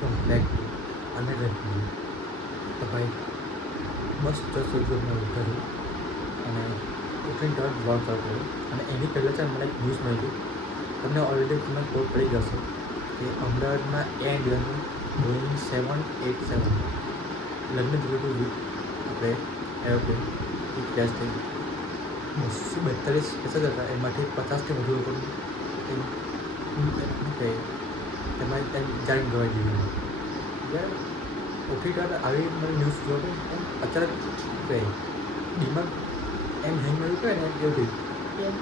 Welcome back to another video. તો ભાઈ બસ just મેં ઉઠાડ્યું અને ઉઠીને તરત બ્લોગ ચાલુ કર્યો. અને એની પહેલાં છે મને એક ન્યૂઝ મળી હતી. તમને ઓલરેડી તમને ખબર પડી જશે કે અમદાવાદમાં એર ઇન્ડિયાનું બોઈંગ 787 લંડન જતું આપણે એરોપ્લેન એ ક્રેશ થઈ ગયું. 242 પેસેન્જર હતા, એમાંથી 50થી વધુ લોકોનું એમાં જાન ગવાઈ દીધું. જ્યારે ઓછી વાર આવી મને ન્યૂઝ જોયો એમ અચાનક કહે દિમાગ એમ હેંગ મળ્યું કહે ને એવું થયું.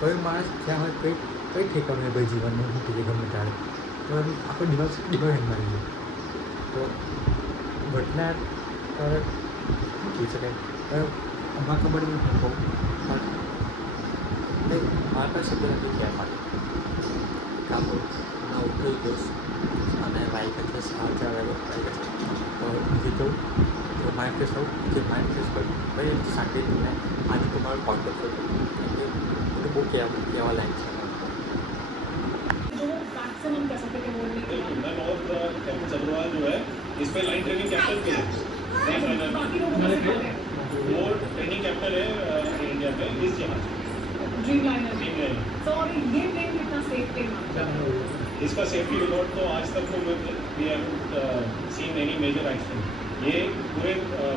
કોઈ માણસ જ્યાં હોય કંઈ ઠેકાણું હોય ભાઈ જીવનમાં મૂકી દે ગમે ત્યારે તો એમ આખો દિમાગ હેંગ મારી ગયો. તો ઘટના શું કહી શકાય અમારા ખબર નહીં હું કહું પણ મારા પાસે શબ્દ નથી કહેવા માટે કામ હમણાં ઉઠી ગયો અને બાઇક જ ચાર બાઇક તો બીજું કહું તો માઇન્ડ ફ્રેશ થવું જે માઇન્ડ ફ્રેશ કર્યું ભાઈ શાંતિ તમને આજે તમારો કોન્ટેક્ટ કર્યો કે બધું બહુ કહેવા લાયક છે. और कैप्टन चंद्रवाल जो है इस पे लाइन ट्रेनिंग कैप्टन के लिए वो ट्रेनिंग कैप्टन है इंडिया में इस जहाज ड्रीमलाइनर तो और ये प्लेन कितना सेफ प्लेन इसका सेफ्टी रिकॉर्ड तो आज तक तो we have seen any major accident. ये पूरे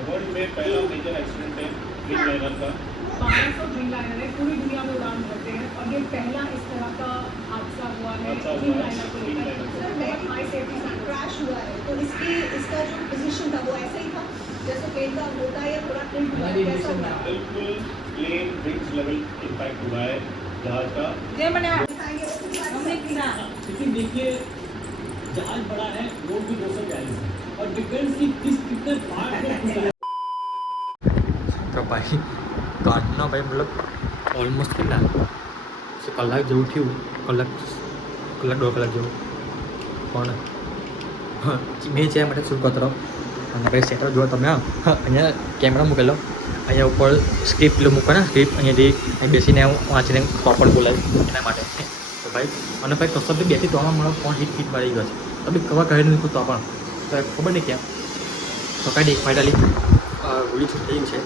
वर्ल्ड में पहला मेजर एक्सीडेंट है ड्रीमलाइनर का. 1200 ड्रीमलाइनर है, पूरी दुनिया में उड़ान भरते हैं और ये पहला इस तरह का हादसा हुआ है ड्रीमलाइनर को लेकर. बहुत हाई सेफ्टी क्रैश हुआ है तो इसका जो पोजीशन था वो ऐसा ही था जैसे प्लेन का होता है या थोड़ा टिल्ट हुआ है, कैसा हुआ है? बिल्कुल प्लेन विंग्स लेवल इम्पैक्ट हुआ है जहाज का. लेकिन देखिए जहाज बड़ा है, रोड भी 242 है और डिफेंस की कितने पार्ट में फूटा है. તો ભાઈ તો આજનો ભાઈ મતલબ ઓલમોસ્ટ કેટલા કલાક જેવું થયું, કલાક દોઢ કલાક જેવું પણ મેં જ્યાં માટે શું કરતો અને ભાઈ સેટર જોવા તમે અહીંયા કેમેરા મૂકેલો, અહીંયા ઉપર સ્ક્રિપ્ટ મૂકો ને સ્ક્રિપ્ટ અહીંયાથી અહીં બેસીને હું વાંચીને પ્રોપર બોલાય એના માટે. તો ભાઈ અને ભાઈ કશું બી 2 થી 3 મારો ફોન હિટ મારી ગયો છે તો બી કવા કાઢી નહીં તો પણ તો ખબર નહીં ક્યાં તો કાઢી ફાઇનલી વિડીયો શૂટ થઈ છે.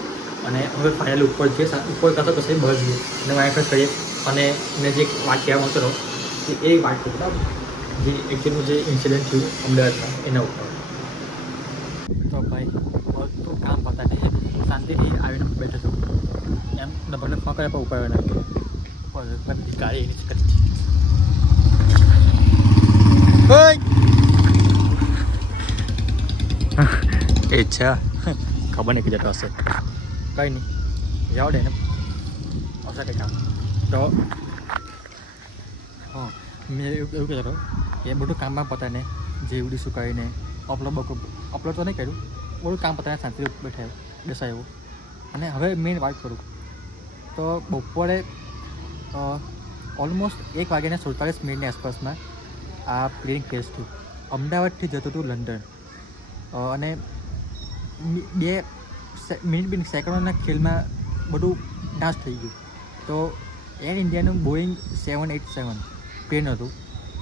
અને હવે ફાઇનલી ઉપર જે ઉપર કાં તો કશે બહાર જઈએ અને વાઇન ફ્રેશ કરીએ અને મેં જે વાત કહેવા માંગતો હતો એ વાત કરું બરાબર જે એકચ્યુઅલનું જે ઇન્સિડન્ટ થયું અમદાવાદમાં એના ઉપર. તો ભાઈ બધું કામ પતાને શાંતિથી આવીને બેઠો છું એમ ભલે ફોન કરે પણ ઉપર આવીને ગાડી એની કરી એ છે ખબર નહીં કે જતો હશે કંઈ નહીં જાઓ દે ને હશે કંઈ કામ. તો હા મેં એવું કહેતો હતો કે બધું કામમાં પતાને જે વિડીયો શું કરીને અપલોડ તો નહીં કર્યું, બધું કામ પતાને શાંતિથી બેસાયું. અને હવે મેઇન વાત કરું તો બપોરે ઓલમોસ્ટ 1:47 આસપાસમાં આ પ્લેન ક્રેશ થયું. અમદાવાદથી જતું હતું લંડન અને 2 મિનિટ બી સેકન્ડોના ખેલમાં બધું નાશ થઈ ગયું. તો એર ઇન્ડિયાનું બોઈંગ 787 પ્લેન હતું,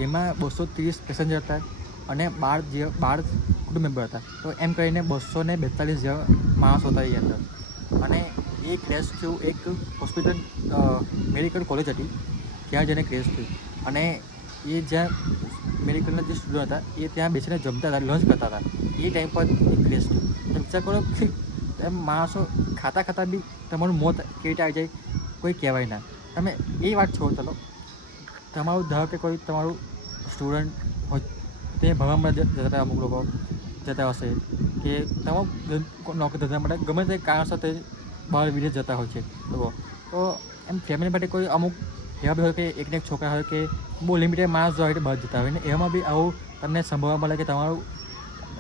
એમાં 230 પેસેન્જર હતા અને 12 કુટુંબ મેમ્બર હતા. તો એમ કરીને 242 જેવા માણસો હતા એ અંદર. અને એ ક્રેશ થયું એક હોસ્પિટલ મેડિકલ કોલેજ હતી ત્યાં જઈને ક્રેશ થયું. અને એ જ્યાં મેડિકલના જે સ્ટુડન્ટ હતા એ ત્યાં બેસીને જમતા હતા, લંચ કરતા હતા, એ ટાઈમ પર એ ક્રેશ થયું. તો વિચાર કરો એમ માણસો ખાતા બી તમારું મોત કેવી રીતે આવી જાય કોઈ કહેવાય ના. તમે એ વાત છો ચલો તમારું ધારો કે કોઈ તમારું સ્ટુડન્ટ હોય તે ભણવામાં જતા અમુક લોકો જતા હશે કે તમારું નોકરી ધંધા માટે ગમે તે કારણસર તે બહાર વિદેશ જતા હોય છે લોકો. તો એમ ફેમિલી માટે કોઈ અમુક એવા બી હોય કે એકને એક છોકરા હોય કે બહુ લિમિટેડ માણસ જો હોય બહાર જતા હોય ને એમાં બી આવું તમને સંભળવા મળે કે તમારું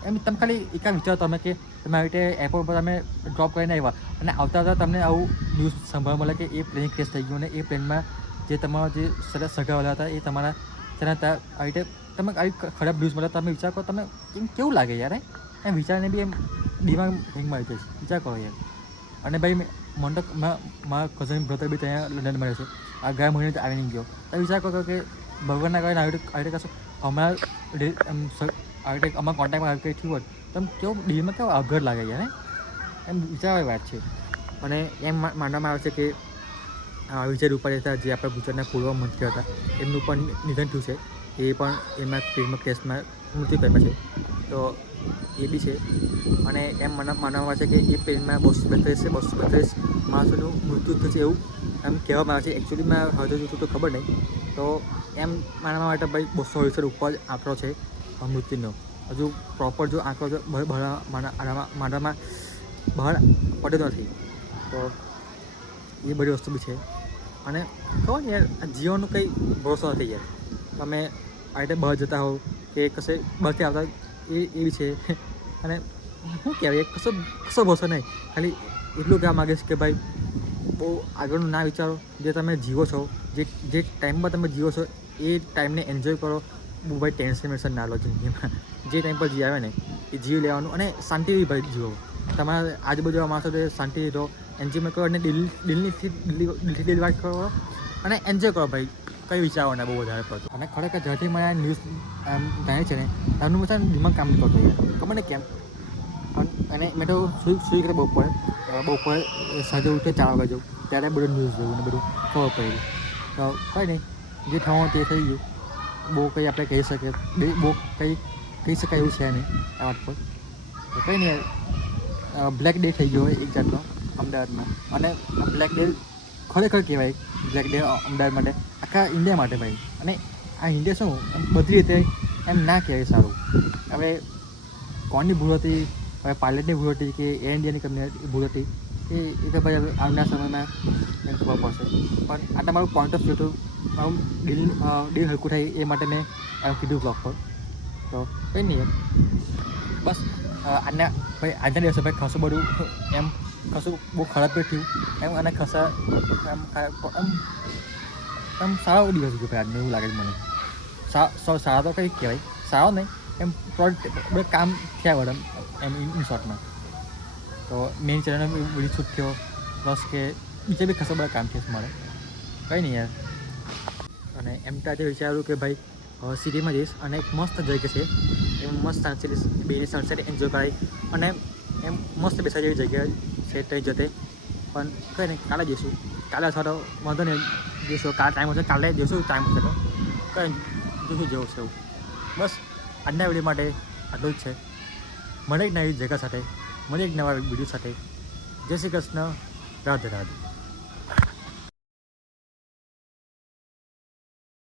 એમ તમે ખાલી એકા વિચારો તમે કે તમે આવી રીતે એરપોર્ટ પર તમે ડ્રોપ કરીને આવ્યા અને આવતા તમને આવું ન્યૂઝ સંભળવા મળે કે એ પ્લેન ક્રેશ થઈ ગયું અને એ પ્લેનમાં જે તમારા જે સગાવાલા હતા એ તમારા તેના આવી રીતે તમે આવી ખરાબ ન્યૂઝ મળે તમે વિચાર કરો તમે કેવું લાગે યાર એમ વિચારને બી એમ દિમાગ હેંગ મારી જાય વિચાર કરો યાર. અને ભાઈ મને તો મારા કઝન બ્રધર બી ત્યાં લંડનમાં રહે છે, આ ગયા મહિને આવી નહીં ગયો. તો વિચાર કરો કે ભગવાનના કારણે આવી રીતે કશું અમારા આવી રીતે અમારા કોન્ટેક્ટમાં આવી કંઈ થયું હોત તો એમ કેવું દિલમાં કેવો અઘર લાગે યાર એમ વિચારવાની વાત છે. અને એમ માનવામાં આવે છે કે વિજય રૂપાણી હતા જે આપણા ગુજરાતના પૂર્વ મંત્રી હતા એમનું પણ નિધન થયું છે. એ પણ એમાં ટ્રેનમાં ક્રેશમાં મૃત્યુ પામ્યા છે. તો એ બી છે. અને એમ માનવામાં આવે છે કે એ ટ્રેનમાં 242 માણસોનું મૃત્યુ થયું છે એવું એમ કહેવામાં આવે છે. એકચ્યુઅલીમાં હજુ જૂઠું તો ખબર નહીં. તો એમ માનવા માટે ભાઈ 248 ઉપર આંકડો છે મૃત્યુનો. હજુ પ્રોપર જો આંકડો જો માનવામાં બહાર પડ્યો નથી. તો એ બધી વસ્તુ બી છે. અને ખબર ને યાર આ જીવનનું કંઈ ભરોસો નથી યાર. તમે આ રીતે બહાર જતા હો કે કશે બહારથી આવતા એ બી છે. અને શું કહેવાય કશો ભરોસો નહીં. ખાલી એટલું કહેવા માગીશ કે ભાઈ બહુ આગળનું ના વિચારો. જે તમે જીવો છો જે ટાઈમમાં તમે જીવો છો એ ટાઈમને એન્જોય કરો. બહુ ભાઈ ટેન્શન ના લો જિંદગીમાં. જે ટાઈમ પર જી આવે ને એ જીવી લેવાનું અને શાંતિથી ભાઈ જીવો. તમારા આજુબાજુ માણસો તો શાંતિથી રહો, એન્જોયમેન્ટ કરો અને દિલથી વાત કરો અને એન્જોય કરો ભાઈ. કંઈ વિચારો ના બહુ વધારે પડતું. અને ખરેખર જ્યાંથી મને ન્યૂઝ એમ જાણે છે ને એમનું બધા દિમાગ કામ નહીં કરતો યાર. ખબર ને કેમ. અને મેં તો સુઈ કરે બપોરે સાંજે ઉઠે 4 વાગે જાઉં ત્યારે બધું ન્યૂઝ જોયું ને બધું ખબર પડી. તો કંઈ નહીં જે થવાનું તે થઈ ગયું. બહુ કંઈ આપણે કહી શકીએ બહુ કંઈ કહી શકાય એવું છે નહીં આ વાત પર. તો કંઈ નહીં યાર બ્લેક ડે થઈ ગયો હોય એક જાતનો અમદાવાદમાં. અને આ બ્લેક ડે ખરેખર કહેવાય બ્લેક ડે અમદાવાદ માટે આખા ઇન્ડિયા માટે ભાઈ. અને આ ઇન્ડિયા શું એમ બધી રીતે એમ ના કહેવાય સારું. હવે કોણની ભૂલ હતી, હવે પાયલટની ભૂલ હતી કે એર ઇન્ડિયાની કંપની ભૂલ હતી એ તો ભાઈ આવનાર સમયમાં એમ ખબર પડશે. પણ આ તમારું પોઈન્ટ ઓફ વ્યૂ હતું. મારું દિલ હલકું થાય એ માટે મેં કીધું બ્લોગ પર. તો કંઈ નહીં બસ આજના દિવસે ભાઈ ખાસું બધું એમ ખાસું બહુ ખરાબ બી થયું એમ. અને ખાસા એમ સારો દિવસ ગયો ભાઈ આજનો એવું લાગે છે મને. સારા તો કંઈ કહેવાય સારો નહીં એમ બધા કામ થયા વડે એમ ઇન શોર્ટમાં. તો મેઇન ચેનલનો બધી છૂટ થયો પ્લસ કે બીજા બી ખાસા બધા કામ થયા મારે. કંઈ નહીં યાર. અને એમ તો આજે વિચાર્યું કે ભાઈ સિટીમાં જઈશ અને એક મસ્ત જગ્યા છે એમ મસ્ત બેની સનસેટ એન્જોય કરાય અને એમ મસ્ત બેસા જેવી જગ્યા છે ત્યાં જતે. પણ કંઈ નહીં કાલે જઈશું. કાલે અથવા તો વાંધો નહીં જઈશું. કાલે ટાઈમ હશે કાલે જઈશું ટાઈમ હશે તો કંઈ જોઈશું જેવું છે એવું. બસ આજના વિડીયો માટે આટલું જ છે. મળે એક નવી જગ્યા સાથે, મળે એક નવા વિડીયો સાથે. જય શ્રી કૃષ્ણ. રાધે રાધે.